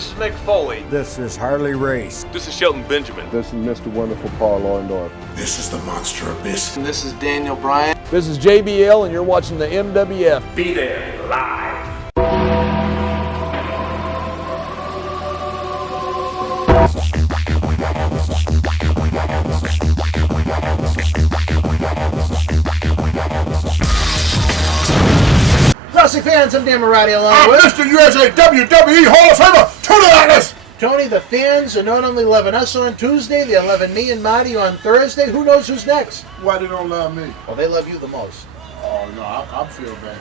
This is Mick Foley. This is Harley Race. This is Shelton Benjamin. This is Mr. Wonderful Paul Orndorff. This is the Monster Abyss. And this is Daniel Bryan. This is JBL, and you're watching the MWF. Be there, live. Wrestling fans, I'm Dan Marati along with Mr. USA WWE Hall of Famer, Tony Atlas. Tony. The fans are not only loving us on Tuesday, they're loving me and Marty on Thursday. Who knows who's next? Why they don't love me? Well, they love you the most. Oh, no, I feel bad.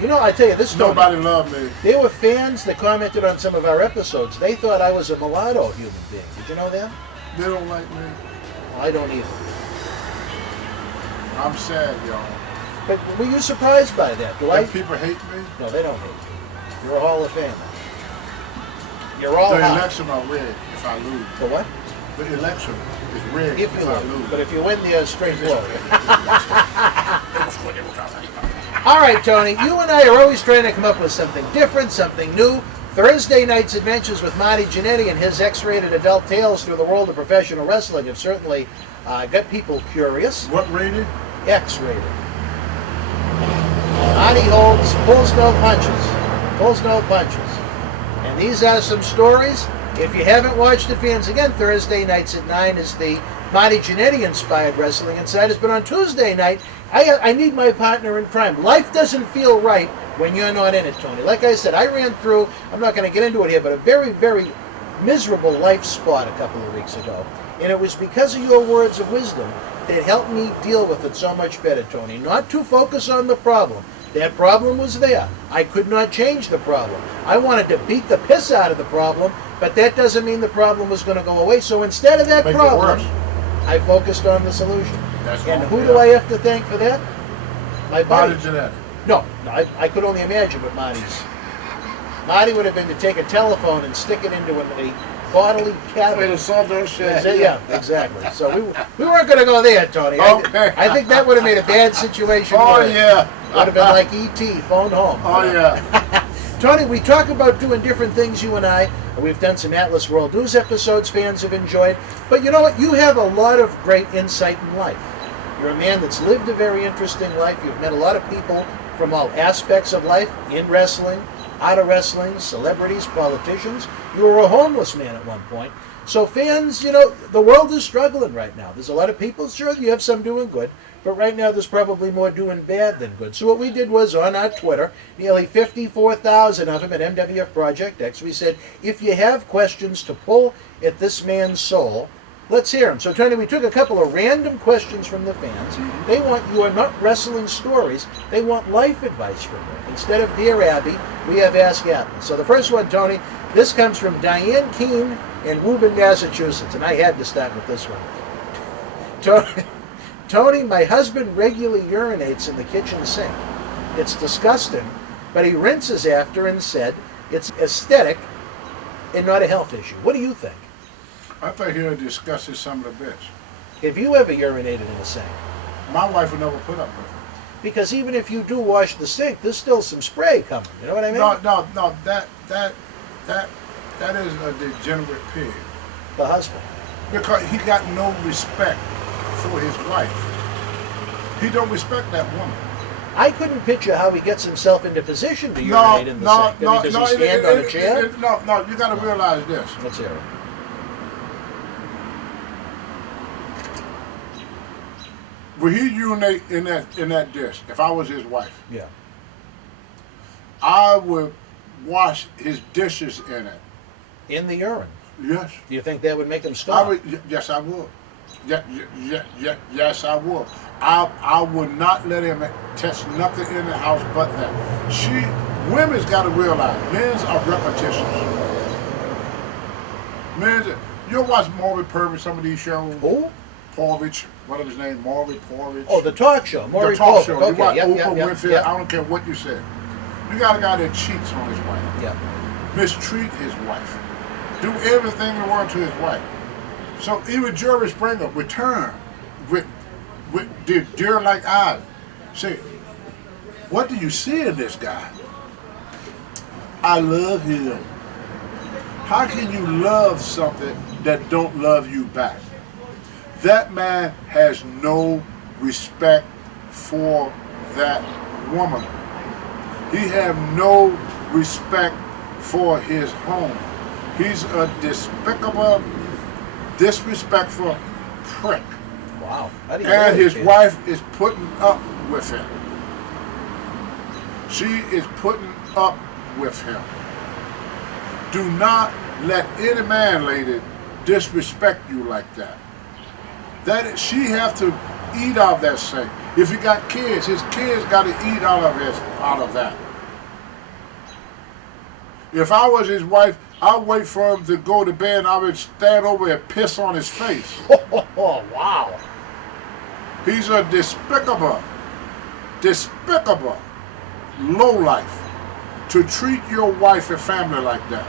You know, I tell you, this Tony, Nobody loved me. there were fans that commented on some of our episodes. They thought I was a mulatto human being. Did you know that? They don't like me. Well, I don't either. I'm sad, y'all. But were you surprised by that? Do I? And people hate me. No, they don't hate you. You're a Hall of Famer. You're all The hot. election are rigged if I lose. The what? The election is rigged If you I win. lose. But if you win, the straight blow. All right, Tony, you and I are always trying to come up with something different, something new. Thursday night's adventures with Marty Jannetty and his X-rated adult tales through the world of professional wrestling have certainly got people curious. What rated? X-rated. Marty pulls no punches. Pulls no punches. And these are some stories. If you haven't watched it, fans, again, Thursday nights at 9 is the Marty Jannetty-inspired Wrestling Insiders. But on Tuesday night, I need my partner in crime. Life doesn't feel right when you're not in it, Tony. Like I said, I ran through, I'm not going to get into it here, but a very, very miserable life spot a couple of weeks ago. And it was because of your words of wisdom that helped me deal with it so much better, Tony. Not to focus on the problem. That problem was there. I could not change the problem. I wanted to beat the piss out of the problem, but that doesn't mean the problem was going to go away. So instead of that Make it problem, worse. I focused on the solution. That's And all who they do are. I have to thank for that? My buddy. Marty Jannetty. No, I could only imagine what Marty's. Marty would have been to take a telephone and stick it into a bodily cavity. Yeah, exactly. So we weren't going to go there, Tony. Okay. I think that would have made a bad situation Oh, worse. yeah. Would have been like E.T., phone home. Oh, yeah. Tony, we talk about doing different things, you and I. We've done some Atlas World News episodes fans have enjoyed. But you know what? You have a lot of great insight in life. You're a man that's lived a very interesting life. You've met a lot of people from all aspects of life, in wrestling, out of wrestling, celebrities, politicians. You were a homeless man at one point. So fans, you know, the world is struggling right now. There's a lot of people, sure, you have some doing good, but right now there's probably more doing bad than good. So what we did was on our Twitter, nearly 54,000 of them at MWF Project X, we said, if you have questions to pull at this man's soul, let's hear them. So Tony, we took a couple of random questions from the fans. They want your not wrestling stories, they want life advice from you. Instead of Dear Abby, we have Ask Atlas. So the first one, Tony, this comes from Diane Keene in Woburn, Massachusetts, and I had to start with this one. Tony, my husband regularly urinates in the kitchen sink. It's disgusting, but he rinses after and said it's aesthetic and not a health issue. What do you think? I think he'll discuss his son of a bitch. Have you ever urinated in a sink? My wife would never put up with it. Because even if you do wash the sink, there's still some spray coming. You know what I mean? No, that is a degenerate pig. The husband. Because he got no respect for his wife. He don't respect that woman. I couldn't picture how he gets himself into position to urinate in the sink. I mean, does he stand on a chair? No, you got to realize this. Let's hear it. Would he urinate in that dish if I was his wife? Yeah. I would wash his dishes in it. In the urine. Yes. Do you think that would make him stop? Yes, I would. Yes, I would. I would not let him touch nothing in the house but that. Women's got to realize, men's are repetitious. You'll watch Maury Purvis, some of these shows. Who? Porridge, what is his name? Maury Porridge. Oh, the talk show. Maury the talk Povich. show. Okay, You watch yep, Oprah yep, Winfrey. yep. I don't care what you say. You got a guy that cheats on his wife. Yeah. Mistreat his wife. Do everything in the world to his wife. So even Jerry Springer return with deer like eyes. Say, what do you see in this guy? I love him. How can you love something that don't love you back? That man has no respect for that woman. He have no respect for his home. He's a despicable, disrespectful prick. Wow. How do you And really his feel? wife is putting up with him. She is putting up with him. Do not let any man, lady, disrespect you like that. She have to eat out of that sink. If he got kids, his kids got to eat out of that. If I was his wife, I'd wait for him to go to bed and I would stand over and piss on his face. Oh, wow. He's a despicable lowlife to treat your wife and family like that.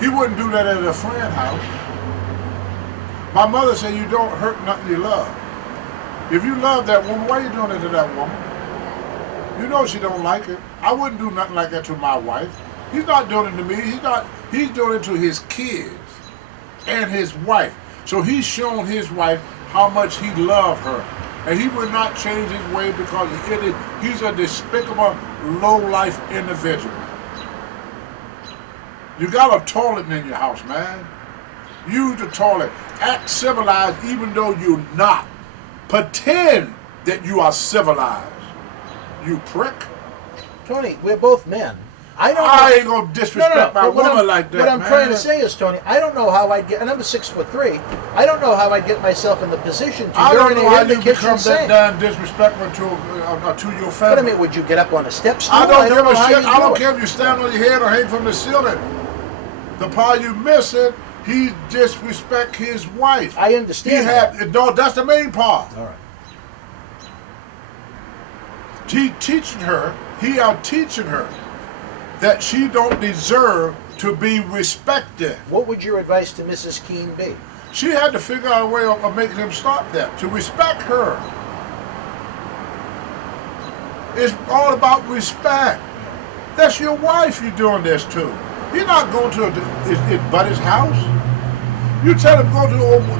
He wouldn't do that at a friend's house. My mother said you don't hurt nothing you love. If you love that woman, why are you doing it to that woman? You know she don't like it. I wouldn't do nothing like that to my wife. He's not doing it to me. He's doing it to his kids and his wife. So he's shown his wife how much he loved her. And he would not change his way because he's a despicable, low-life individual. You got a toilet in your house, man. Use the toilet. Act civilized even though you're not. Pretend that you are civilized. You prick. Tony, we're both men. I ain't gonna disrespect my woman like that. What I'm man. trying to say is, Tony, I don't know how I'd get, and I'm 6'3", I don't know how I'd get myself in the position to I don't know how urinate in the you kitchen become that sink. damn disrespectful to your family. But I mean, would you get up on a step stool? I don't give know a how shit. you'd I don't do it. care if you stand on your head or hang from the ceiling. The part you missing, he disrespect his wife. I understand No, that's the main part. All right. He are teaching her that she don't deserve to be respected. What would your advice to Mrs. Keene be? She had to figure out a way of making him stop that, to respect her. It's all about respect. That's your wife you're doing this to. You're not going to his buddy's house. You tell him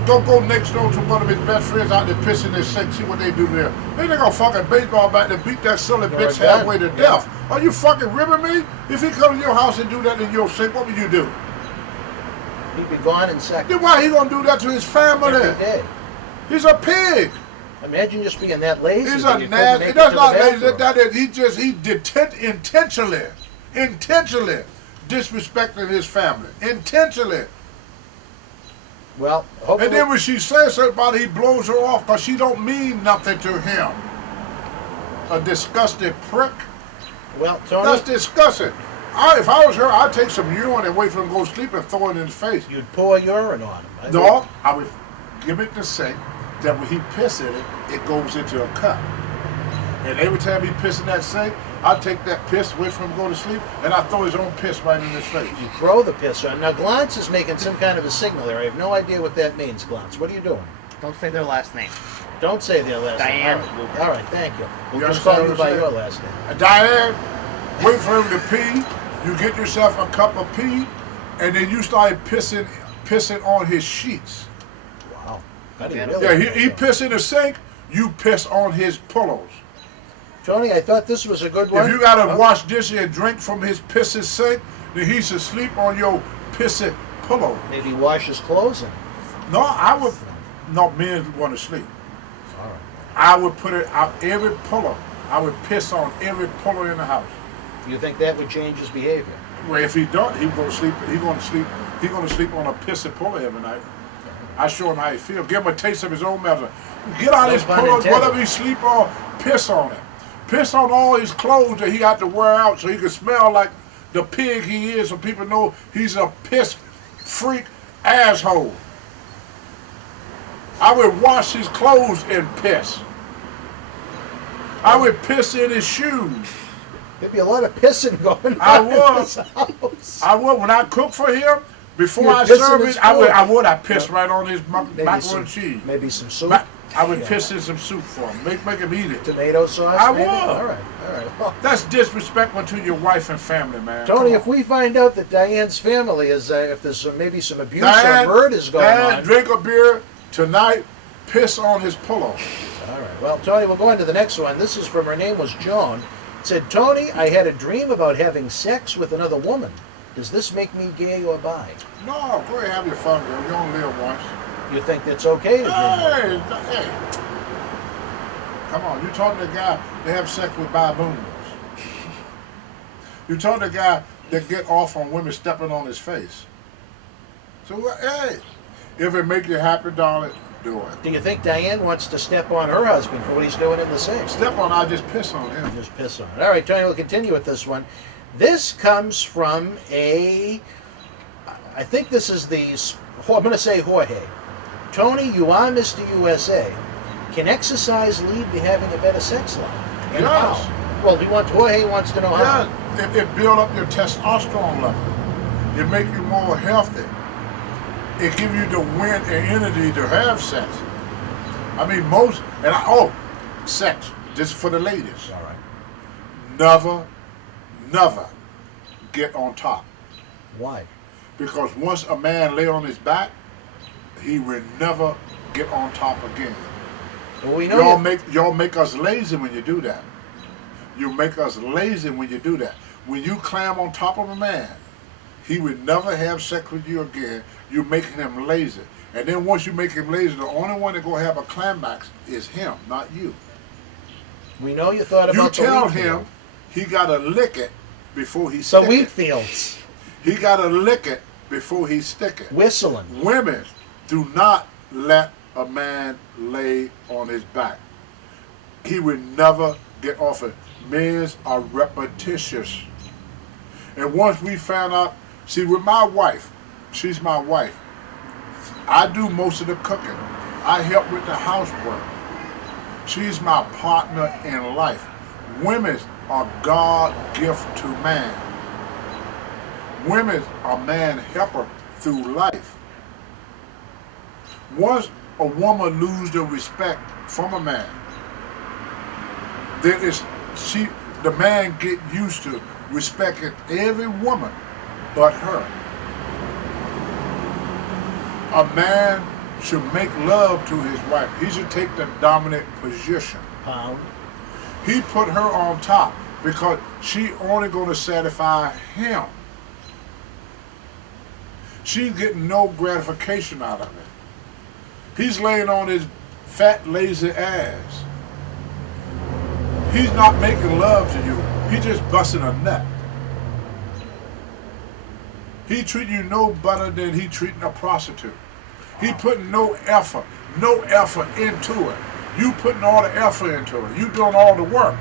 don't go next door to one of his best friends out there pissing their sink, see what they do there. They gonna fucking baseball bat and beat that silly bitch halfway to death. Are you fucking ribbing me? If he come to your house and do that in your sink, what would you do? He'd be gone in seconds. Then why he gonna do that to his family? Every day. He's a pig. Imagine just being that lazy. He's that a you couldn't nasty. make it That's to not the lazy. bathroom. He intentionally disrespecting his family. Intentionally. Well, hopefully. And then when she says something about it, he blows her off because she don't mean nothing to him. A disgusting prick. Well, Tony, That's disgusting. If I was her, I'd take some urine and wait for him to go to sleep and throw it in his face. you'd pour urine on him. No, I would give it the sink that when he pisses in it, it goes into a cup. And every time he pisses in that sink, I'd take that piss away from him to go to sleep, and I'd throw his own piss right in his face. You throw the piss on. Now, Glantz is making some kind of a signal there. I have no idea what that means, Glantz. What are you doing? Don't say their last name. Don't say their last Diane. name. All right, thank you. We'll You just call understand you what by I'm your saying? last name. Diane, wait for him to pee. You get yourself a cup of pee, and then you start pissing on his sheets. Wow. How do you Yeah, really Yeah, he piss in the sink. You piss on his pillows. Tony, I thought this was a good one. If you gotta Oh, wash dishes and drink from his pissy sink, then he should sleep on your pissy pillow. Maybe wash his clothes in. No, I would. No, men want to sleep. All right. I would put it out every pillow. I would piss on every pillow in the house. You think that would change his behavior? Well, if he don't, he's gonna sleep. He's gonna sleep on a pissy pillow every night. I show him how he feels. Give him a taste of his own medicine. Get out No his pun pillows, intended. whatever he sleep on, piss on it. Piss on all his clothes that he had to wear out so he could smell like the pig he is, so people know he's a piss freak asshole. I would wash his clothes in piss. I would piss in his shoes. There'd be a lot of pissing going on I in would. this house. I would, when I cook for him, before You'd I piss in serve his it, I food. would piss right on his macaroni some, and cheese. maybe some soup. I would piss in some soup for him. Make him eat it. Tomato sauce, I maybe? would. All right. Well, That's disrespectful to your wife and family, man. Tony, Come if we find out that Diane's family is, if there's maybe some abuse Diane, or murder is going on. drink a beer tonight, piss on his pillow. All right. Well, Tony, we'll go on to the next one. This is from, her name was Joan. It said, Tony, I had a dream about having sex with another woman. Does this make me gay or bi? No, go ahead, have your fun, girl. You only live once. You think that's okay to dream? Hey. Come on, you told the guy to have sex with baboons. You told the guy to get off on women stepping on his face. So, hey, if it make you happy, darling, do it. Do you think Diane wants to step on her husband for what he's doing in the sink? Step on, I just piss on him. Just piss on it. All right, Tony, we'll continue with this one. This comes from I think this is I'm going to say Jorge. Tony, you are Mr. USA. Can exercise lead to having a better sex life? And Yes. how? Well, Jorge wants to know how. Yeah, it build up your testosterone level. It make you more healthy. It give you the wind and energy to have sex. I mean, sex. This is for the ladies. All right. Never get on top. Why? Because once a man lay on his back, he will never get on top again. Well, we know Y'all make us lazy when you do that. You make us lazy when you do that. When you climb on top of a man, he would never have sex with you again. You're making him lazy. And then once you make him lazy, the only one that gonna have a climax is him, not you. we know you thought You about tell the wheat him field. he gotta lick it before he The stick wheat it. fields. He gotta lick it before he stick it. Whistling. Women do not let a man lay on his back. He would never get off it. Men are repetitious. And once we found out, see, with my wife, she's my wife, I do most of the cooking. I help with the housework. She's my partner in life. Women are God gift to man. Women are man helper through life. Once a woman lose the respect from a man, then the man get used to respecting every woman but her. A man should make love to his wife. He should take the dominant position. Pound. He put her on top because she only going to satisfy him. She's getting no gratification out of it. He's laying on his fat, lazy ass. He's not making love to you. He's just busting a nut. He treating you no better than he treating a prostitute. He putting no effort into it. You putting all the effort into it. You doing all the work.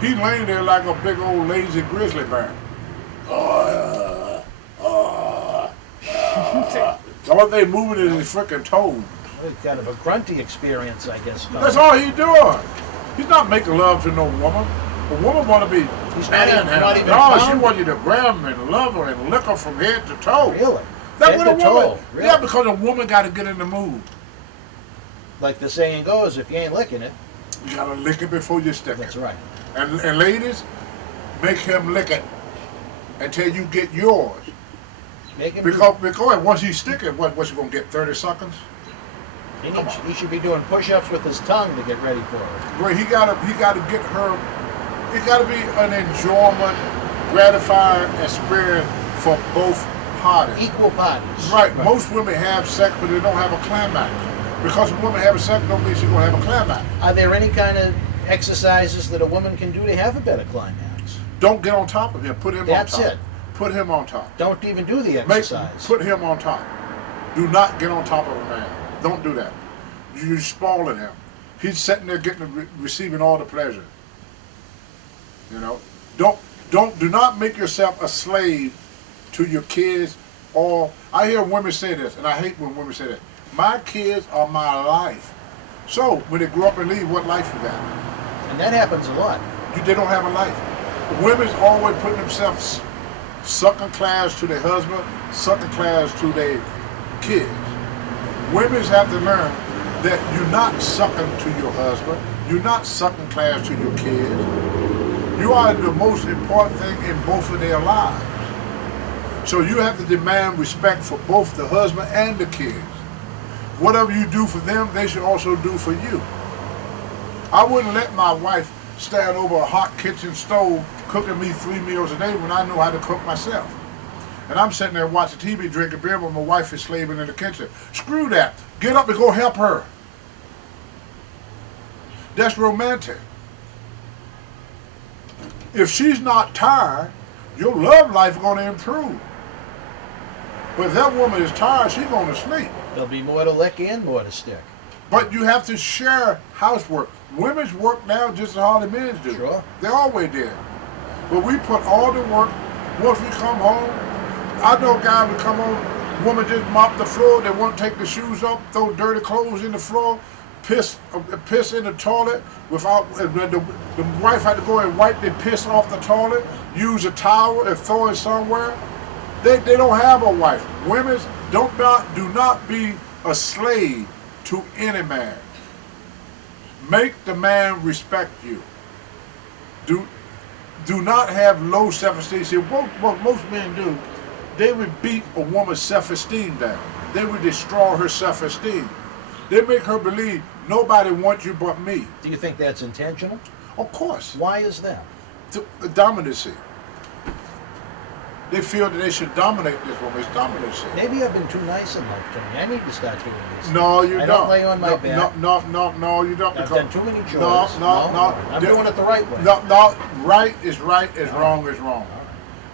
He laying there like a big old lazy grizzly bear. The only thing moving is his freaking toes. Well, kind of a grunty experience, I guess. Tony. That's all he doing. He's not making love to no woman. A woman want to be He's not even manhandled. No, she found? want you to grab her and love her and lick her from head to toe. Really? That's Head what a to toe, woman. really? Yeah, because a woman got to get in the mood. Like the saying goes, if you ain't licking it, You got to lick it before you stick that's it. right. And ladies, make him lick it until you get yours. Make him. Because once he stick it, what's he gonna get? 30 seconds? He should be doing push-ups with his tongue to get ready for it. Well, he gotta get her. It gotta be an enjoyment, gratifying experience for both parties. Equal parties. Right. Most women have sex, but they don't have a climax. Because a woman having sex don't mean she's gonna have a climax. Are there any kind of exercises that a woman can do to have a better climax? Don't get on top of him. Put him That's on top. it. Put him on top. Don't even do the exercise. Put him on top. Do not get on top of a man. Don't do that. You're spoiling him. He's sitting there receiving all the pleasure. You know, do not make yourself a slave to your kids. Or I hear women say this, and I hate when women say that. My kids are my life. So when they grow up and leave, what life you got? And that happens a lot. They don't have a life. Women's always putting themselves second class to their husband, second class to their kids. Women's have to learn that you're not sucking to your husband, you're not sucking class to your kids. You are the most important thing in both of their lives. So you have to demand respect for both the husband and the kids. Whatever you do for them, they should also do for you. I wouldn't let my wife stand over a hot kitchen stove cooking me 3 meals a day when I know how to cook myself. And I'm sitting there watching TV, drinking beer, while my wife is slaving in the kitchen. Screw that. Get up and go help her. That's romantic. If she's not tired, your love life is going to improve. But if that woman is tired, she's going to sleep. There'll be more to lick and more to stick. But you have to share housework. Women's work now just as hard as men's do. Sure. They always did. But we put all the work, once we come home, I know a guy would come home, woman just mop the floor, they won't take the shoes off, throw dirty clothes in the floor, piss in the toilet without, the wife had to go and wipe the piss off the toilet, use a towel and throw it somewhere. They don't have a wife. Women do not be a slave to any man. Make the man respect you. Do not have low self-esteem. See, what most men do, they would beat a woman's self-esteem down. They would destroy her self-esteem. They make her believe nobody wants you but me. Do you think that's intentional? Of course. Why is that? The dominancy. They feel that they should dominate this woman. It's dominancy. Maybe I've been too nice in life, Tony. I need to start doing this. No, you don't. I don't lay on my back. No, you don't. I've done too many chores. No. I'm doing it the right way. No. Right is right, is wrong is wrong.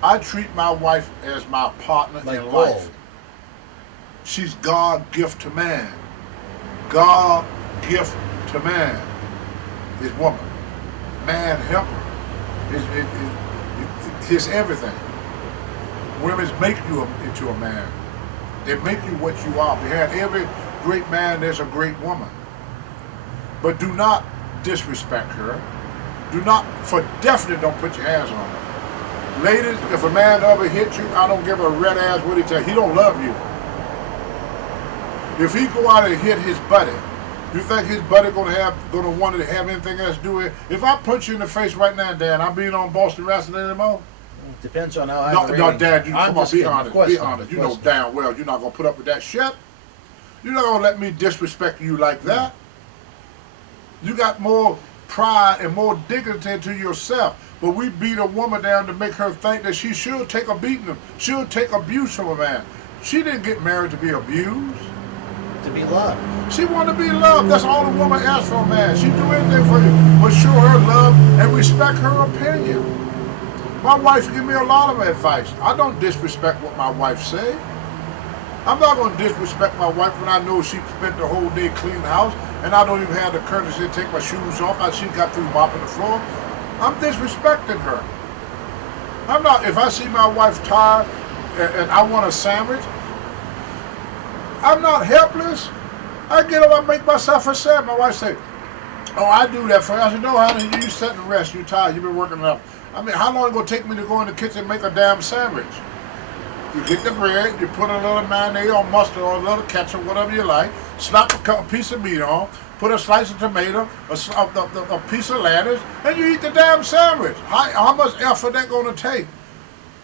I treat my wife as my partner Like in gold. life. She's God gift to man. God gift to man is woman. Man help her. It's everything. Women make you into a man. They make you what you are. Behind every great man, there's a great woman. But do not disrespect her. Do not, for definite, don't put your hands on her. Ladies, if a man ever hit you, I don't give a red ass what he tell you. He don't love you. If he go out and hit his buddy, you think his buddy gonna want to have anything else to do with it? If I punch you in the face right now, Dan, I'm being on Boston Wrestling anymore. Depends on how I No, Dad, you come on, be honest. Be not. honest. You know damn well you're not gonna put up with that shit. You're not gonna let me disrespect you like that. You got more pride and more dignity to yourself. But we beat a woman down to make her think that she should take a beating. She'll take abuse from a man. She didn't get married to be abused. To be loved. She wanted to be loved. That's all the woman asks from a man. She do anything for you, but show her love and respect her opinion. My wife give me a lot of advice. I don't disrespect what my wife say. I'm not going to disrespect my wife when I know she spent the whole day cleaning the house and I don't even have the courtesy to take my shoes off. She got through mopping the floor. I'm disrespecting her. I'm not. If I see my wife tired and I want a sandwich, I'm not helpless. I get up, I make myself a sandwich. My wife say, "Oh, I do that for you." I said, "No, honey, you sit and rest. You're tired. You've been working enough." I mean, how long it gonna take me to go in the kitchen and make a damn sandwich? You get the bread, you put a little mayonnaise or mustard or a little ketchup, whatever you like, slap a piece of meat on, put a slice of tomato, a piece of lettuce, and you eat the damn sandwich. How much effort that gonna take?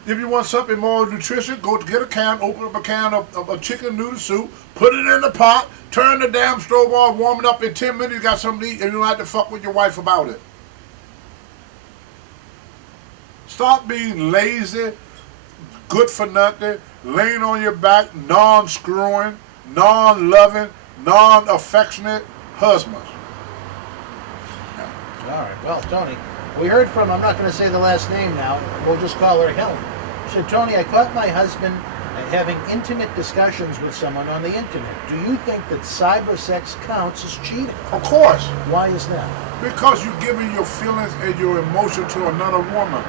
If you want something more nutritious, go get a can, open up a can of chicken noodle soup, put it in the pot, turn the damn stove on, warm it up in 10 minutes, you got something to eat, and you don't have to fuck with your wife about it. Stop being lazy, good for nothing, laying on your back, non-screwing, non-loving, non-affectionate husbands. All right. Well, Tony, we heard from, I'm not going to say the last name now, we'll just call her Helen. She said, Tony, I caught my husband having intimate discussions with someone on the internet. Do you think that cyber sex counts as cheating? Of course. Why is that? Because you're giving your feelings and your emotion to another woman.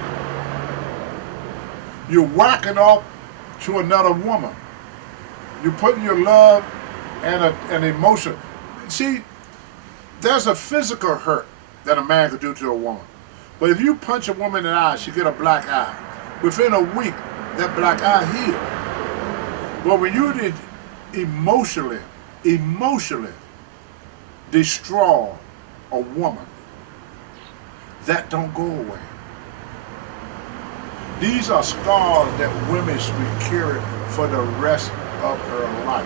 You're whacking off to another woman. You're putting your love and an emotion. See, there's a physical hurt that a man could do to a woman. But if you punch a woman in the eye, she get a black eye. Within a week, that black eye heals. But when you did emotionally destroy a woman, that don't go away. These are scars that women will carry for the rest of her life.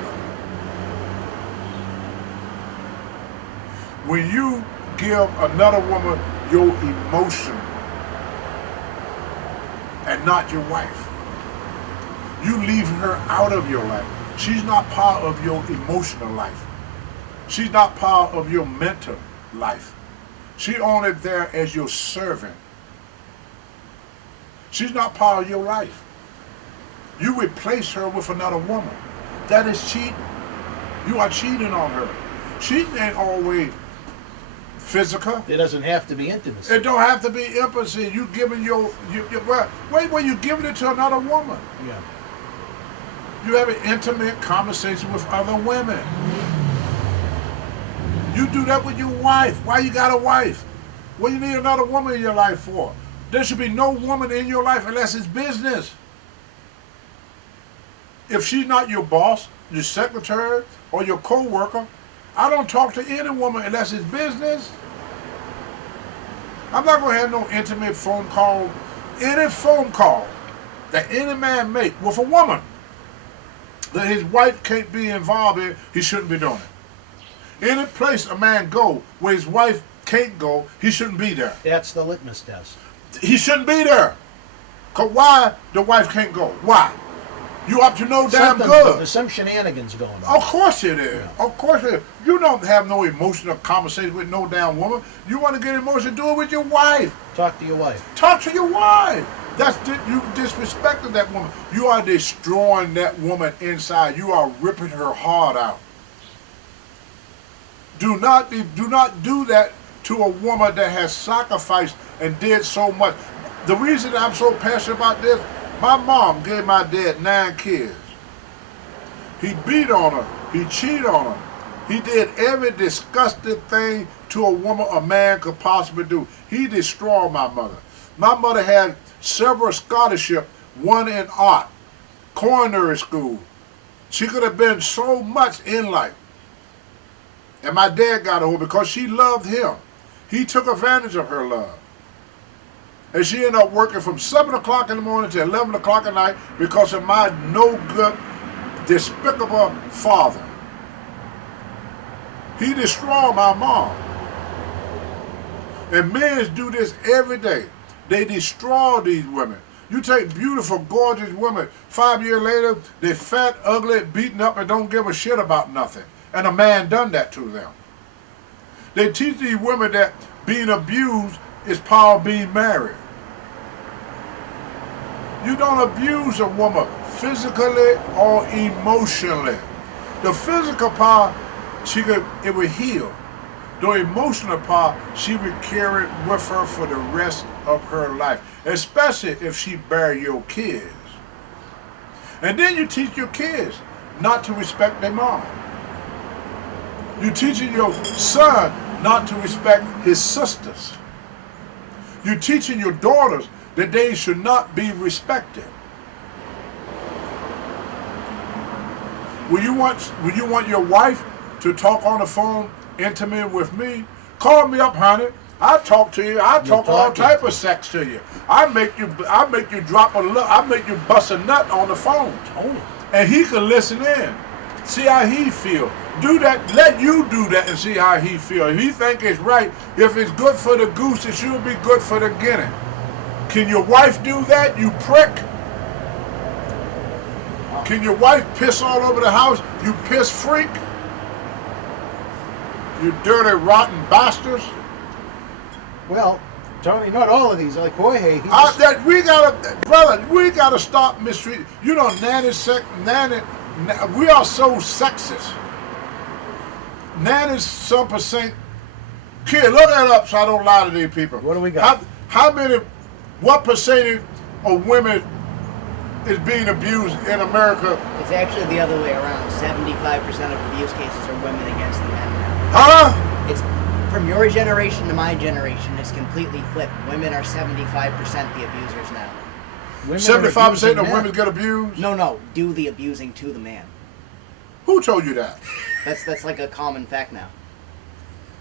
When you give another woman your emotion and not your wife, you leaving her out of your life. She's not part of your emotional life. She's not part of your mental life. She's only there as your servant. She's not part of your life. You replace her with another woman. That is cheating. You are cheating on her. Cheating ain't always physical. It doesn't have to be intimacy. It don't have to be intimacy. You giving wait, you giving it to another woman. Yeah. You have an intimate conversation with other women. You do that with your wife. Why you got a wife? What you need another woman in your life for? There should be no woman in your life unless it's business. If she's not your boss, your secretary, or your co-worker, I don't talk to any woman unless it's business. I'm not going to have no intimate phone call. Any phone call that any man make with a woman that his wife can't be involved in, he shouldn't be doing it. Any place a man go where his wife can't go, he shouldn't be there. That's the litmus test. He shouldn't be there. Because why the wife can't go? Why? You up to no damn good. There's some shenanigans going on. Of course it is. Yeah. Of course it is. You don't have no emotional conversation with no damn woman. You want to get emotional, do it with your wife. Talk to your wife. Talk to your wife. You disrespecting that woman. You are destroying that woman inside. You are ripping her heart out. Do not do that to a woman that has sacrificed and did so much. The reason I'm so passionate about this, my mom gave my dad 9 kids. He beat on her. He cheated on her. He did every disgusting thing to a woman a man could possibly do. He destroyed my mother. My mother had several scholarships, one in art, culinary school. She could have been so much in life. And my dad got her because she loved him. He took advantage of her love. And she ended up working from 7 o'clock in the morning to 11 o'clock at night because of my no good, despicable father. He destroyed my mom. And men do this every day. They destroy these women. You take beautiful, gorgeous women, 5 years later, they're fat, ugly, beaten up, and don't give a shit about nothing. And a man done that to them. They teach these women that being abused is part of being married. You don't abuse a woman physically or emotionally. The physical part, it will heal. The emotional part, she will carry it with her for the rest of her life, especially if she bear your kids. And then you teach your kids not to respect their mom. You're teaching your son not to respect his sisters. You're teaching your daughters that they should not be respected. Will you want your wife to talk on the phone intimate with me? Call me up, honey. I talk to you. I talk all type of sex to you. I make you drop a look. I make you bust a nut on the phone. And he can listen in. See how he feel. Do that. Let you do that and see how he feel. If he think it's right, if it's good for the goose, it should be good for the guinea. Can your wife do that, you prick? Can your wife piss all over the house, you piss freak? You dirty, rotten bastards. Well, Tony, not all of these. Like Jorge, we gotta stop mistreating. You know, Nanny, we are so sexist. Nanny's some percent. Kid, look that up so I don't lie to these people. What do we got? What percentage of women is being abused in America? It's actually the other way around. 75% of abuse cases are women against the men now. Huh? It's from your generation to my generation. It's completely flipped. Women are 75% the abusers now. 75% of women get abused? No, do the abusing to the man. Who told you that? That's like a common fact now.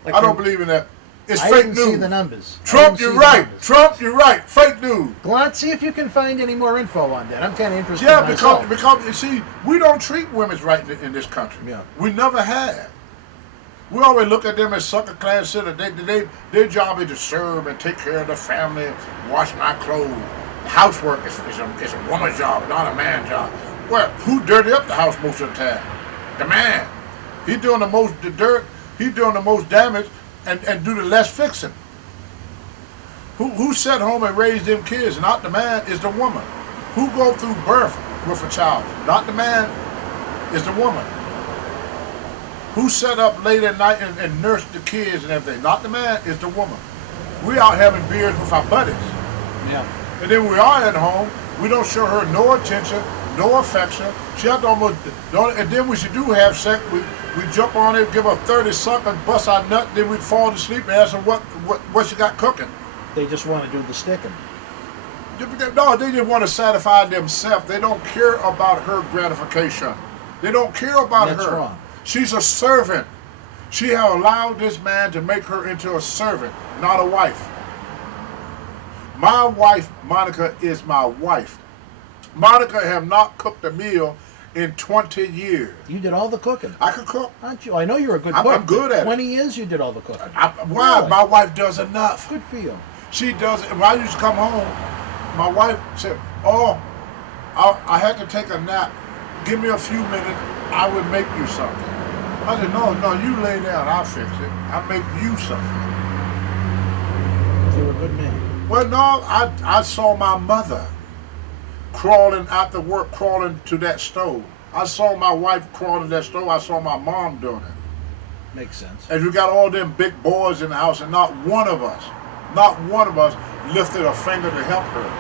Like I don't believe in that. It's I fake didn't news. see the numbers. Trump, you're right. Trump, you're right. Fake news. Glad, see if you can find any more info on that. I'm kind of interested Yeah, myself. because you see, we don't treat women right in this country. Yeah. We never have. We always look at them as sucker class citizens. Their job is to serve and take care of the family, and wash my clothes. Housework is a woman's job, not a man's job. Well, who dirty up the house most of the time? The man. He's doing the most dirt. He's doing the most damage, and do the less fixing. Who sat home and raised them kids? Not the man, is the woman. Who go through birth with a child? Not the man, is the woman. Who sat up late at night and nursed the kids and everything? Not the man, is the woman. We out having beers with our buddies. Yeah. And then we are at home, we don't show her no attention, no affection. She has to almost, and then when she do have sex, we jump on it, give her 30 suckers, bust our nut, then we fall asleep and ask her what she got cooking. They just want to do the sticking. No, they just want to satisfy themselves. They don't care about her gratification. They don't care about her. That's wrong. She's a servant. She has allowed this man to make her into a servant, not a wife. My wife, Monica, is my wife. Monica have not cooked a meal in 20 years. You did all the cooking. I can cook. Aren't you? I know you're a good I'm cook. good at it. 20 years you did all the cooking. Why? Really? My wife does enough. Good for you. She does it. When I used to come home, my wife said, "Oh, I had to take a nap. Give me a few minutes. I would make you something." I said, "No, you lay down. I'll fix it. I'll make you something." You're a good man. Well, no, I saw my mother crawling after work, crawling to that stove. I saw my wife crawling to that stove. I saw my mom doing it. Makes sense. And you got all them big boys in the house, and not one of us lifted a finger to help her.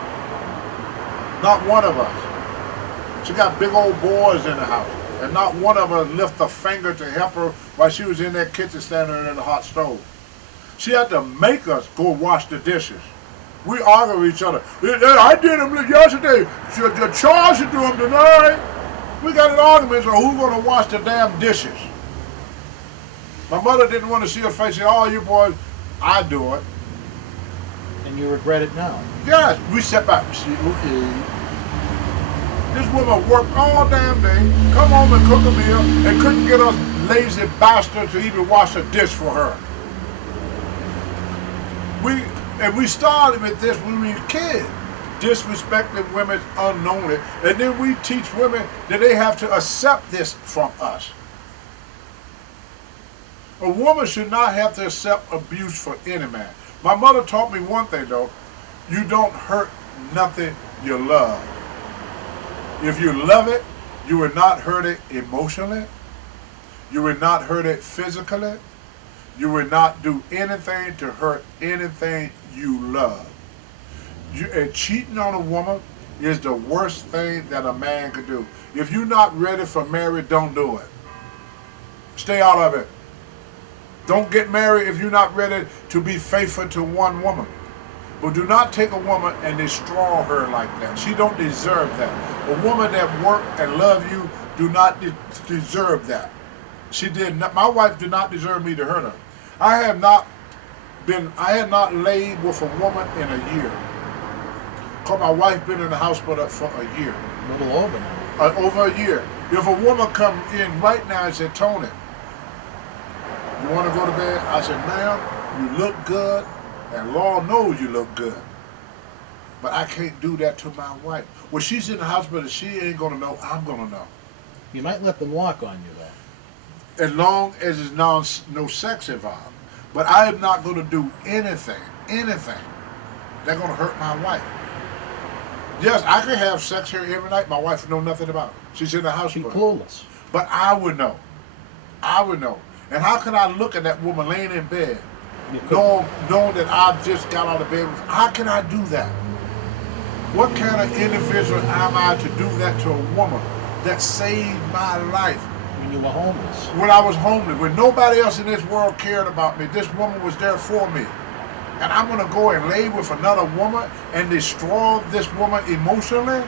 Not one of us. She got big old boys in the house, and not one of us lifted a finger to help her while she was in that kitchen standing in the hot stove. She had to make us go wash the dishes. We argue with each other. I did them yesterday. Charles should do them tonight. We got an argument on who's going to wash the damn dishes. My mother didn't want to see her face. She said, "Oh, you boys, I do it." And you regret it now. Yes, we sat back. See, okay. This woman worked all damn day, come home and cook a meal, and couldn't get us lazy bastards to even wash a dish for her. We started with this when we were kids, disrespecting women unknowingly, and then we teach women that they have to accept this from us. A woman should not have to accept abuse for any man. My mother taught me one thing though, you don't hurt nothing you love. If you love it, you will not hurt it emotionally, you will not hurt it physically, you will not do anything to hurt anything you love. And cheating on a woman is the worst thing that a man could do. If you're not ready for marriage, don't do it. Stay out of it. Don't get married if you're not ready to be faithful to one woman. But do not take a woman and destroy her like that. She don't deserve that. A woman that work and love you do not deserve that. She did not. My wife did not deserve me to hurt her. I had not laid with a woman in a year. Cause my wife been in the hospital for a year. A little over now. Over a year. If a woman come in right now and said, "Tony, you want to go to bed?" I said, "Ma'am, you look good, and Lord knows you look good. But I can't do that to my wife." When she's in the hospital, she ain't gonna know. I'm gonna know. You might let them walk on you though. As long as there's no sex involved. But I am not going to do anything that's going to hurt my wife. Yes, I can have sex here every night. My wife would know nothing about it. She's in the hospital. Be clueless. But I would know. And how can I look at that woman laying in bed, knowing that I've just got out of bed? How can I do that? What kind of individual am I to do that to a woman that saved my life? When you were homeless. When I was homeless, when nobody else in this world cared about me, this woman was there for me. And I'm going to go and lay with another woman and destroy this woman emotionally?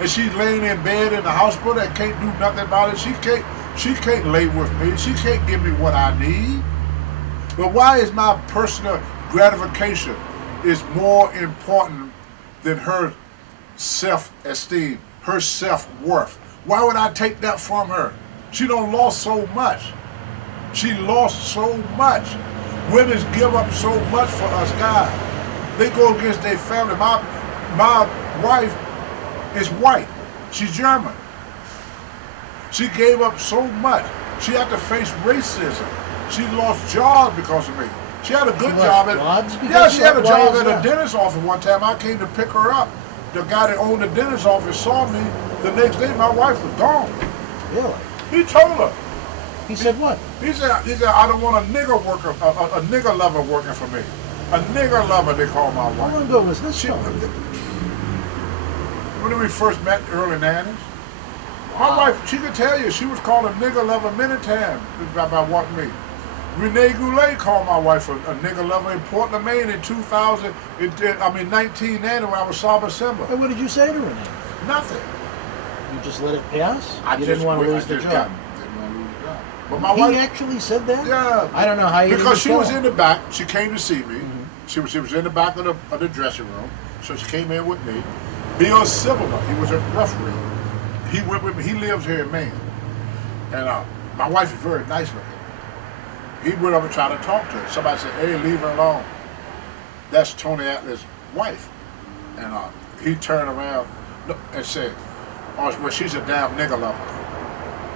And she's laying in bed in the hospital and can't do nothing about it. She can't lay with me. She can't give me what I need. But why is my personal gratification is more important than her self-esteem, her self-worth? Why would I take that from her? She done lost so much. She lost so much. Women give up so much for us guys. They go against their family. My wife is white. She's German. She gave up so much. She had to face racism. She lost jobs because of me. She had a good job she had a job at a dentist's office one time. I came to pick her up. The guy that owned the dentist's office saw me. The next day, my wife was gone. Really? He told her. He said what? He said, I don't want a nigger worker, a nigger lover working for me. A nigger lover, they call my wife. How long ago was this? When we first met, early 90s. My wife, she could tell you, she was called a nigger lover many times by what me. Renee Goulet called my wife a nigger lover in Portland, Maine in 1990 when I was Saba Simba. And what did you say to Renee? Nothing. You just let it pass? I You didn't want to lose the job. Didn't want to lose the job. But my He wife, actually said that? yeah. I don't know how you Because she didn't was tell in him. the back. She came to see me. She was in the back of the dressing room. So she came in with me. Bill Silverman, he was a referee. He went with me. He lives here in Maine. And my wife is very nice looking. He went up and tried to talk to her. Somebody said, hey, leave her alone. That's Tony Atlas' wife. And he turned around and said, oh, well, she's a damn nigger lover.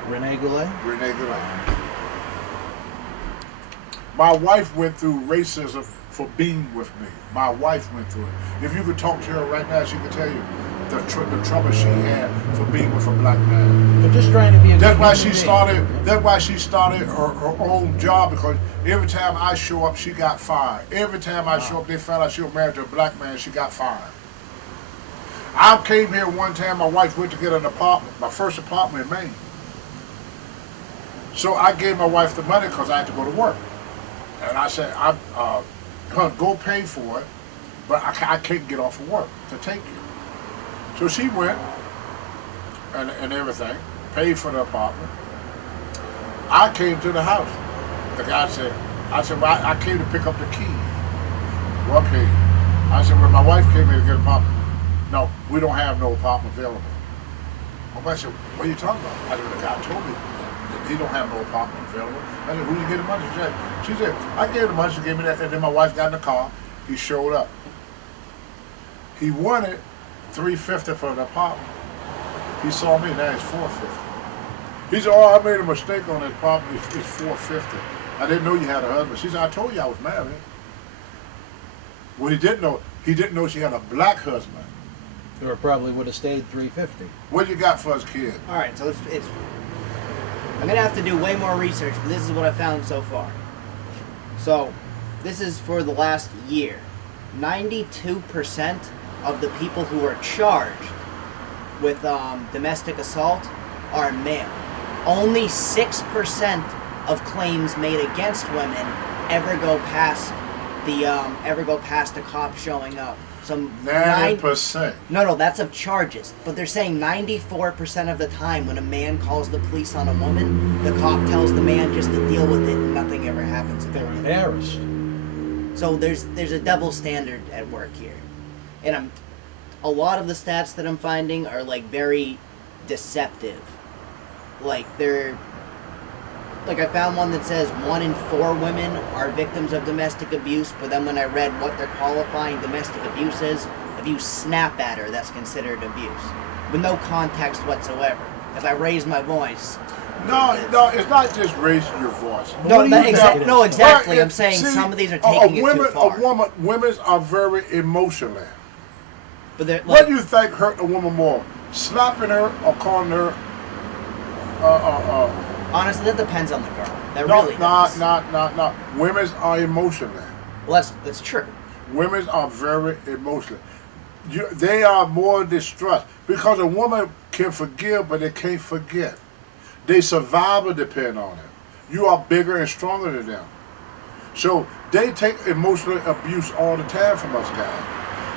Renee Goulet? Renee Goulet. My wife went through racism for being with me. My wife went through it. If you could talk to her right now, she could tell you the trouble she had for being with a black man. They're just trying to be a That's good why human she being. started. That's why she started her own job, because every time I show up, she got fired. Every time I show up, they found out she was married to a black man. She got fired. I came here one time. My wife went to get an apartment, my first apartment in Maine. So I gave my wife the money because I had to go to work, and I said, go pay for it, but I can't get off of work to take you. So she went and everything, paid for the apartment. I came to the house. The guy said, well, I came to pick up the keys. Okay. I said, well, my wife came here to get an apartment. No, we don't have no apartment available. I said, what are you talking about? I said, the guy told me that he don't have no apartment available. I said, who you get the money? She said, I gave the money, she gave me that, and then my wife got in the car. He showed up. He wanted $350 for the apartment. He saw me, now it's $450. He said, oh, I made a mistake on this property, it's $450. I didn't know you had a husband. She said, I told you I was married. Well, he didn't know she had a black husband. Or probably would have stayed $350. What you got for us, kid? All right, so it's I'm gonna have to do way more research, but this is what I found so far. So, this is for the last year. 92% of the people who are charged with domestic assault are male. Only 6% of claims made against women ever go past a cop showing up. Some 90%. No, that's of charges. But they're saying 94% of the time when a man calls the police on a woman, the cop tells the man just to deal with it and nothing ever happens They're about it. embarrassed. So there's a double standard at work here. And a lot of the stats that I'm finding are like very deceptive. Like I found one that says 1 in 4 women are victims of domestic abuse, but then when I read what they're qualifying domestic abuse is, if you snap at her, that's considered abuse. With no context whatsoever. If I raise my voice... No, it's not just raising your voice. Exactly. I'm saying some of these are taking it too far. Women are very emotional. But they're, What do you think hurt a woman more? Slapping her or calling her honestly, that depends on the girl. That really does. No. Women are emotional. Well, that's true. Women are very emotional. They are more distressed because a woman can forgive, but they can't forget. Their survival depend on it. You are bigger and stronger than them. So they take emotional abuse all the time from us guys.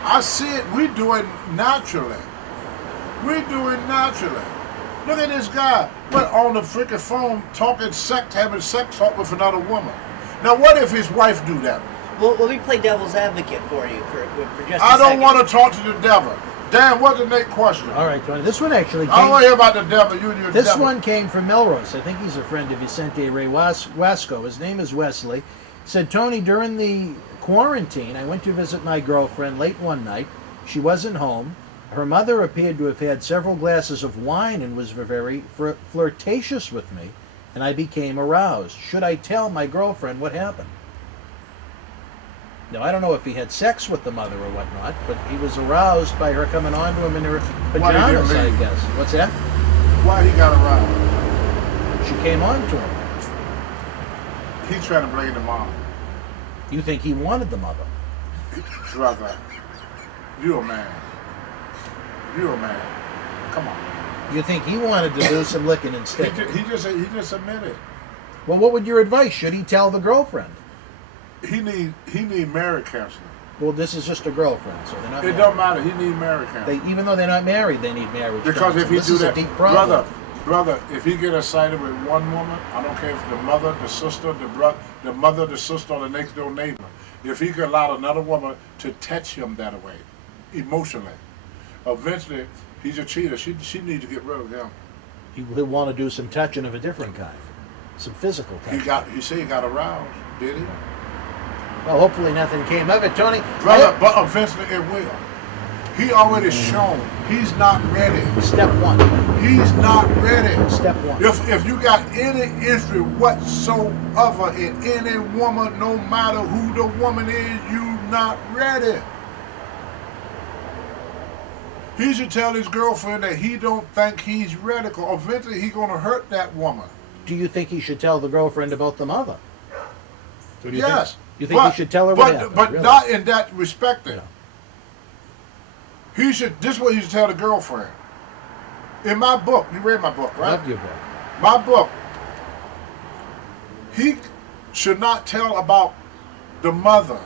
I see it, we do it naturally. Look at this guy, but on the freaking phone having sex talk with another woman. Now, what if his wife do that? Well, let me play devil's advocate for you for just a I don't second. want to talk to the devil. Dan, what's the next question? All right, Tony. This one actually I don't want to came. hear about the devil. You and your This devil. one came from Melrose. I think he's a friend of Vicente Ray Wasco. His name is Wesley. He said, Tony, during the quarantine, I went to visit my girlfriend late one night. She wasn't home. Her mother appeared to have had several glasses of wine and was very flirtatious with me, and I became aroused. Should I tell my girlfriend what happened? Now, I don't know if he had sex with the mother or whatnot, but he was aroused by her coming on to him in her Why did pajamas, you I leave? guess. What's that? Why he got around? She came on to him. He's trying to blame the mom. You think he wanted the mother? Brother, you a man. You a man. Come on. You think he wanted to do some licking and He sticking? just admitted. Well, what would your advice? Should he tell the girlfriend? He need marriage counseling. Well, this is just a girlfriend, so they're not It married. don't matter. He need marriage counseling. Even though they're not married, they need marriage Because if counseling. he This do is that, a deep problem. brother, if he get excited with one woman, I don't care if the mother, the sister, the mother, the sister, or the next door neighbor. If he could allow another woman to touch him that way, emotionally, eventually he's a cheater. She needs to get rid of him. He'll want to do some touching of a different kind, some physical touching. He said he got aroused, did he? Well, hopefully nothing came of it, Tony. Brother, but eventually it will. He already shown he's not ready. Step one. He's not ready. Step one. If you got any interest whatsoever in any woman, no matter who the woman is, you not ready. He should tell his girlfriend that he don't think he's ready, because eventually he's gonna hurt that woman. Do you think he should tell the girlfriend about the mother? So do you Yes. Think, you think he should tell her what happened? But really? not in that respect. Yeah. He should. This is what he should tell the girlfriend. In my book, you read my book, right? Love your book. My book. He should not tell about the mother.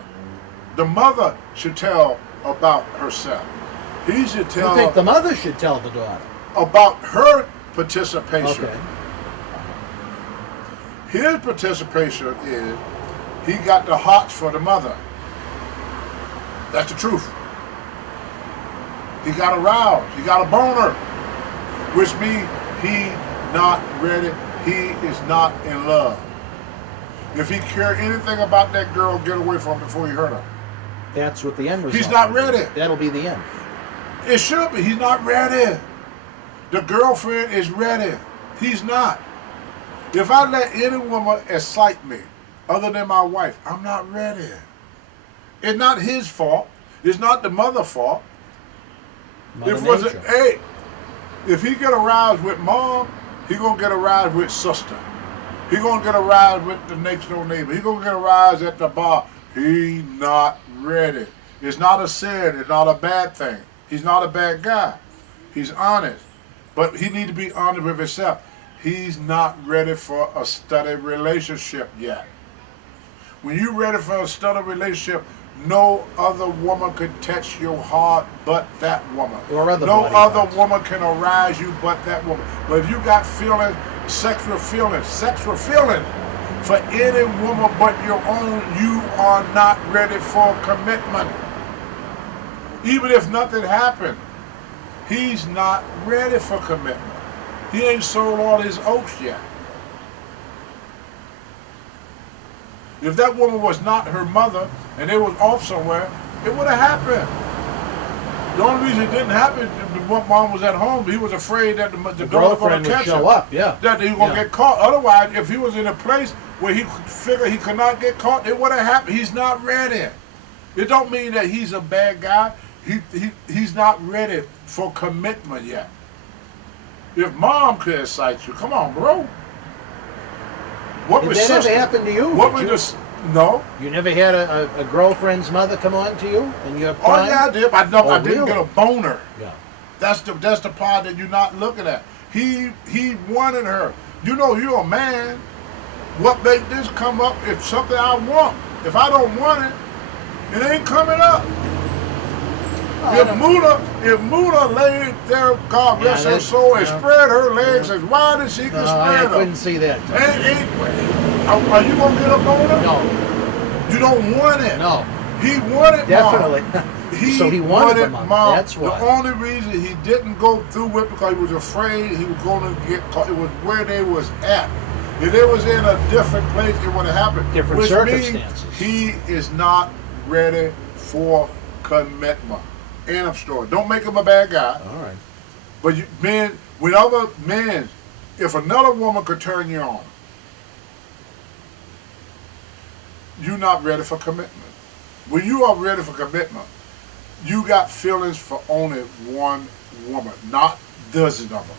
The mother should tell about herself. He should tell You think the mother should tell the daughter? about her participation. Okay. His participation is he got the hots for the mother. That's the truth. He got aroused. He got a boner, which means he not ready. He is not in love. If he care anything about that girl, get away from her before he hurt her. That's what the end result. He's not ready. That'll be the end. It should be. He's not ready. The girlfriend is ready. He's not. If I let any woman excite me, other than my wife, I'm not ready. It's not his fault. It's not the mother's fault. Mother If was Nature. if he get aroused with mom, he gonna get aroused with sister. He gonna get aroused with the next door neighbor. He gonna get aroused at the bar. He not ready. It's not a sin. It's not a bad thing. He's not a bad guy. He's honest, but he need to be honest with himself. He's not ready for a steady relationship yet. When you're ready for a steady relationship, no other woman could touch your heart but that woman. Or other no body other parts. woman can arouse you but that woman. But if you got feelings, sexual feelings for any woman but your own, you are not ready for commitment. Even if nothing happened, he's not ready for commitment. He ain't sold all his oats yet. If that woman was not her mother and they was off somewhere, it would have happened. The only reason it didn't happen, the mom was at home. He was afraid that the daughter was going girlfriend to would catch show him. up, yeah. That he was going to Yeah. get caught. Otherwise, if he was in a place where he figured he could not get caught, it would have happened. He's not ready. It don't mean that he's a bad guy. He's not ready for commitment yet. If mom could excite you, come on, bro. What Did was that ever sister? happen to you? What Did you? was this? No. You never had a girlfriend's mother come on to you in your Oh prime? yeah, I did. I didn't really? get a boner. Yeah. That's the part that you're not looking at. He wanted her. You know, you're a man. What made this come up? It's something I want. If I don't want it, it ain't coming up. If Muda laid there, God rest her that's- soul, and yeah. spread her legs as wide as she could I spread couldn't them. see that. Ain't Are you gonna get a boner? No. You don't want it. No. He wanted Definitely. Mom. So he wanted Mom. That's why. The only reason he didn't go through with it because he was afraid he was going to get caught. It was where they was at. If it was in a different place, it would have happened. Different Which circumstances. means he is not ready for commitment. End of story. Don't make him a bad guy. All right. But you, men, with other men, if another woman could turn you on, you're not ready for commitment. When you are ready for commitment, you got feelings for only one woman, not dozens of them.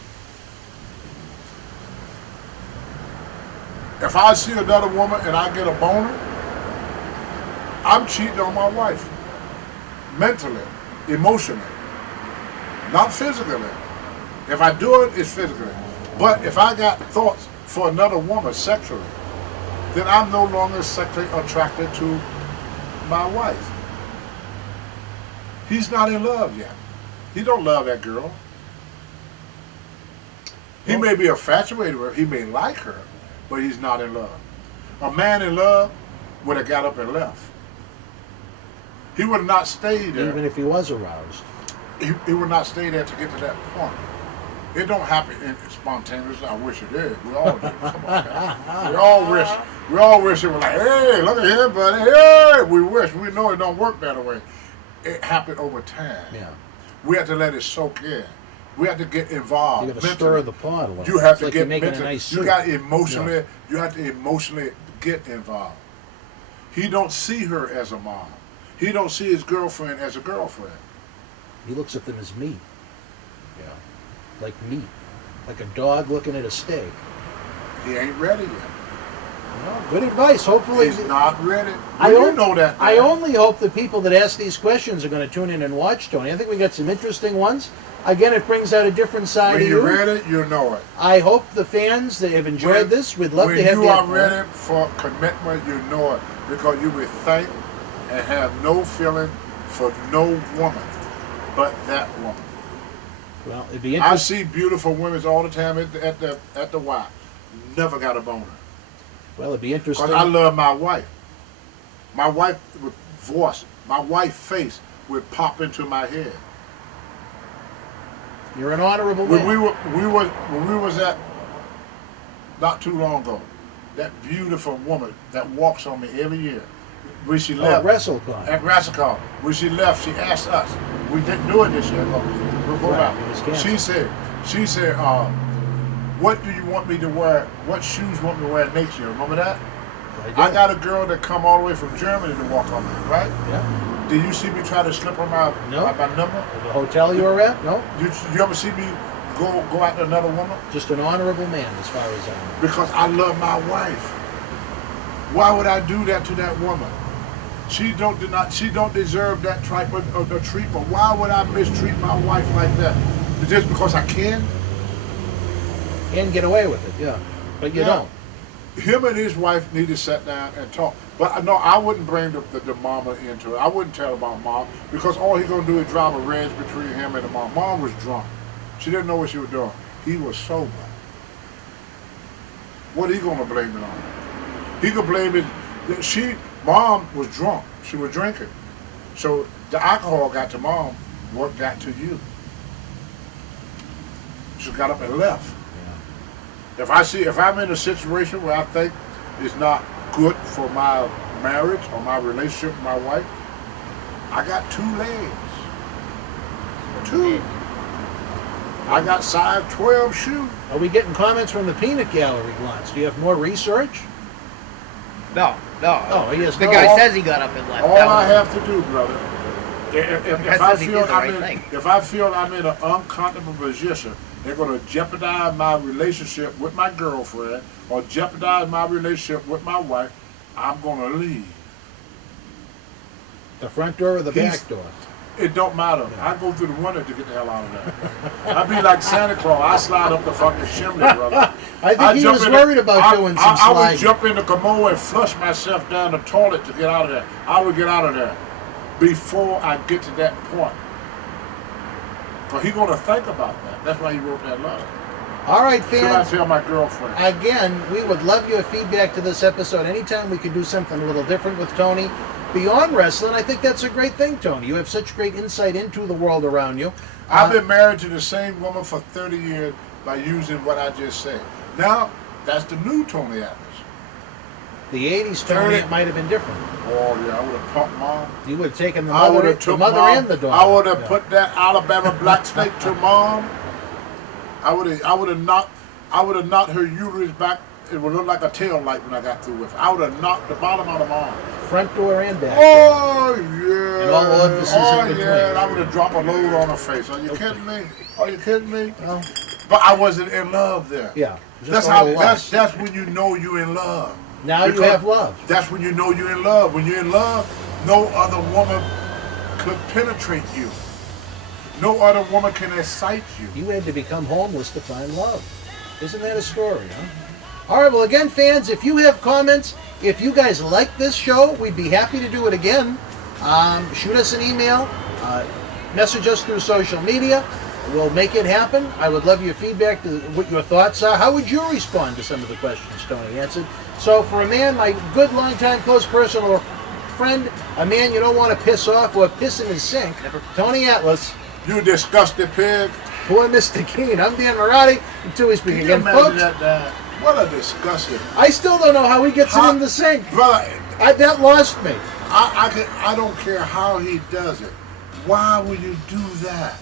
If I see another woman and I get a boner, I'm cheating on my wife. Mentally, emotionally, not physically. If I do it, it's physically. But if I got thoughts for another woman sexually, then I'm no longer sexually attracted to my wife. He's not in love yet. He don't love that girl. He may be infatuated with her, he may like her, but he's not in love. A man in love would have got up and left. He would not stay there. Even if he was aroused. He would not stay there to get to that point. It don't happen spontaneously. I wish it did. We all do. Come on, guys. We all wish it was like, hey, look at him, buddy. Hey, we wish. We know it don't work that way. It happened over time. Yeah. We have to let it soak in. We have to get involved. You got to mentally. stir the pot a little. You have It's to like get you're making a mentally. nice You soup. got emotionally. Yeah. You have to emotionally get involved. He don't see her as a mom. He don't see his girlfriend as a girlfriend. He looks at them as meat. Yeah. Like meat. Like a dog looking at a steak. He ain't ready yet. Well, good advice. Hopefully. He's not ready. I You on- know that. I man. only hope the people that ask these questions are going to tune in and watch, Tony. I think we got some interesting ones. Again, it brings out a different side When of you're you. ready, you know it. I hope the fans that have enjoyed this, we'd love to have When you that. are ready for commitment, you know it. Because you will think and have no feeling for no woman but that woman. Well, it'd be I interesting. see beautiful women all the time at the Y. Never got a boner. Well, it'd be interesting. Because I love my wife. My wife would voice, my wife's face would pop into my head. You're an honorable When man. when we was at not too long ago, that beautiful woman that walks on me every year. When she left WrestleCon. at WrestleCon, when she left, she asked us. We didn't do it this year. We'll go Right, out. it was canceled. She said, what do you want me to wear? What shoes want me to wear next year? Remember that? I got a girl that come all the way from Germany to walk on me, right? Yeah. Did you see me try to slip her my number? The hotel you were at? No. You ever see me go out to another woman? Just an honorable man, as far as I know. Because I love my wife. Why would I do that to that woman? She don't deserve that type of treatment. Why would I mistreat my wife like that? Just because I can? And get away with it, yeah. But you don't. Him and his wife need to sit down and talk. But no, I wouldn't bring the mama into it. I wouldn't tell about mom because all he's gonna do is drive a wedge between him and the mom. Mom was drunk. She didn't know what she was doing. He was sober. What are he gonna blame it on? He could blame it that mom was drunk. She was drinking. So the alcohol got to mom, what got to you? She got up and left. If I'm in a situation where I think it's not good for my marriage or my relationship with my wife, I got two legs. Two. I got size 12 shoes. Are we getting comments from the peanut gallery, Glantz? Do you have more research? No. Oh, he has The no. guy says he got up and left. All That I was- have to do, brother, if That I says he feel did the right thing. if I feel I'm in an uncomfortable position, they're going to jeopardize my relationship with my girlfriend or jeopardize my relationship with my wife, I'm going to leave. The front door or the back door? It don't matter. I go through the window to get the hell out of there. I be like Santa Claus. I slide up the fucking chimney, brother. I think he jump was in worried about doing some I would sliding. jump in the commode and flush myself down the toilet to get out of there. I would get out of there before I get to that point. But he's going to think about that. That's why he wrote that letter. All right, Should I fans. tell my girlfriend? Again, we would love your feedback to this episode. Anytime we can do something a little different with Tony beyond wrestling, I think that's a great thing, Tony. You have such great insight into the world around you. I've been married to the same woman for 30 years by using what I just said. Now, that's the new Tony Atlas. The 80s, Tony, it might have been different. Oh, yeah, I would have pumped Mom. You would have taken the I would mother, have took mother Mom. and the daughter. I would have Yeah. put that Alabama black snake to Mom. I would have knocked her uterus back. It would look like a tail light when I got through with it. I would have knocked the bottom out of Mom. Front door and back. Oh, yeah. And all orifices in between. Yeah, and I would have dropped a load on her face. Are you kidding me? Are you kidding me? Well, But I wasn't in love there. yeah. Just That's a how. little less. That's when you know you're in love. Now you Because have love. That's when you know you're in love. When you're in love, no other woman could penetrate you. No other woman can excite you. You had to become homeless to find love. Isn't that a story, huh? All right, well, again, fans, if you have comments, if you guys like this show, we'd be happy to do it again. Shoot us an email, message us through social media. We'll make it happen. I would love your feedback to what your thoughts are. How would you respond to some of the questions Tony answered? So for a man, my good, long-time, close personal friend, a man you don't want to piss off or piss in his sink, Tony Atlas, You disgusting pig. boy, Mr. Keen. I'm Dan Marotti. Until we speak Can you again, imagine folks. that, Dad? What a disgusting. I still don't know how he gets it in the sink. Brother, That lost me. I don't care how he does it. Why would you do that?